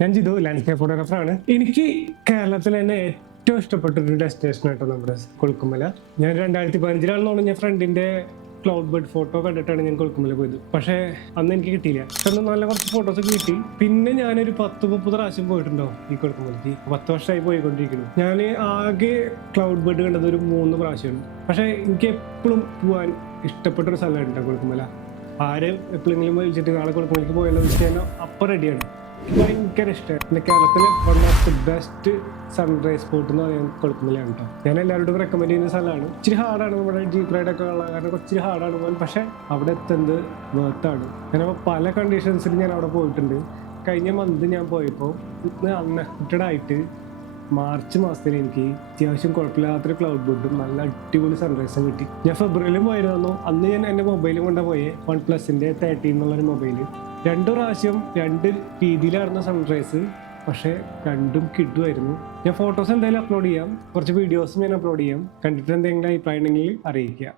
ഞാൻ ജിതു, ലാൻഡ്സ്കേപ്പ് ഫോട്ടോഗ്രാഫറാണ്. എനിക്ക് കേരളത്തിൽ തന്നെ ഏറ്റവും ഇഷ്ടപ്പെട്ട ഒരു ഡെസ്റ്റിനേഷൻ ആയിട്ടോ നമ്മുടെ കൊളുക്കുമല. ഞാൻ 2015 ഞാൻ ഫ്രണ്ടിന്റെ ക്ലൗഡ് ബേർഡ് ഫോട്ടോ കണ്ടിട്ടാണ് ഞാൻ കൊളുക്കുമല പോയത്. പക്ഷേ അന്ന് എനിക്ക് കിട്ടിയില്ല. പക്ഷെ നല്ല കുറച്ച് ഫോട്ടോസ് കിട്ടി. പിന്നെ ഞാനൊരു 10-30 പ്രാവശ്യം പോയിട്ടുണ്ടോ ഈ കൊളുക്കുമലക്ക്. 10 വർഷമായി പോയിക്കൊണ്ടിരിക്കുന്നു. ഞാൻ ആകെ ക്ലൗഡ് ബേർഡ് കണ്ടത് ഒരു 3 പ്രാവശ്യമാണ്. പക്ഷെ എനിക്ക് എപ്പോഴും പോകാൻ ഇഷ്ടപ്പെട്ടൊരു സ്ഥലമുണ്ട് കൊളുക്കുമല. ആരും എപ്പോഴെങ്കിലും വിളിച്ചിട്ട് നാളെ കൊളുക്കുമലക്ക് പോയല്ലോ എന്ന് വെച്ചാൽ അപ്പം റെഡിയാണ്. ഭയങ്കര ഇഷ്ടമാണ്. പിന്നെ കേരളത്തിലെ one of the best sunrise spot എന്ന് പറയുന്നത് കൊളുക്കുമലയാണ് കേട്ടോ. ഞാൻ എല്ലാവരോടും റെക്കമെൻഡ് ചെയ്യുന്ന സ്ഥലമാണ്. ഇച്ചിരി ഹാർഡാണ്, നമ്മുടെ ജീപ്പ് റൈഡൊക്കെ ഉള്ള കാരണം ഇച്ചിരി ഹാർഡാണ് പോകാൻ. പക്ഷെ അവിടെ എത്തുന്നത് വേർത്താണ്. ഞാനപ്പോൾ പല കണ്ടീഷൻസിൽ ഞാൻ അവിടെ പോയിട്ടുണ്ട്. കഴിഞ്ഞ മന്ത് ഞാൻ പോയപ്പോൾ അൺഎക്സ്പെക്റ്റഡ് ആയിട്ട് മാർച്ച് മാസത്തിൽ എനിക്ക് അത്യാവശ്യം കുഴപ്പമില്ലാത്തൊരു ക്ലൗഡ് ബോർഡും നല്ല അടിപൊളി സൺറൈസും കിട്ടി. ഞാൻ ഫെബ്രുവരിയിലും പോയിരുന്നു. അന്ന് ഞാൻ എൻ്റെ മൊബൈലും കൊണ്ടാണ് പോയേ, OnePlus 13 എന്നുള്ളൊരു മൊബൈല്. 2 പ്രാവശ്യം 2 രീതിയിലായിരുന്നു സൺറൈസ്. പക്ഷേ രണ്ടും കിട്ടുമായിരുന്നു. ഞാൻ ഫോട്ടോസ് എന്തായാലും അപ്ലോഡ് ചെയ്യാം, കുറച്ച് വീഡിയോസും ഞാൻ അപ്ലോഡ് ചെയ്യാം. കണ്ടിട്ട് എന്തെങ്കിലും അഭിപ്രായം ഉണ്ടെങ്കിൽ അറിയിക്കുക.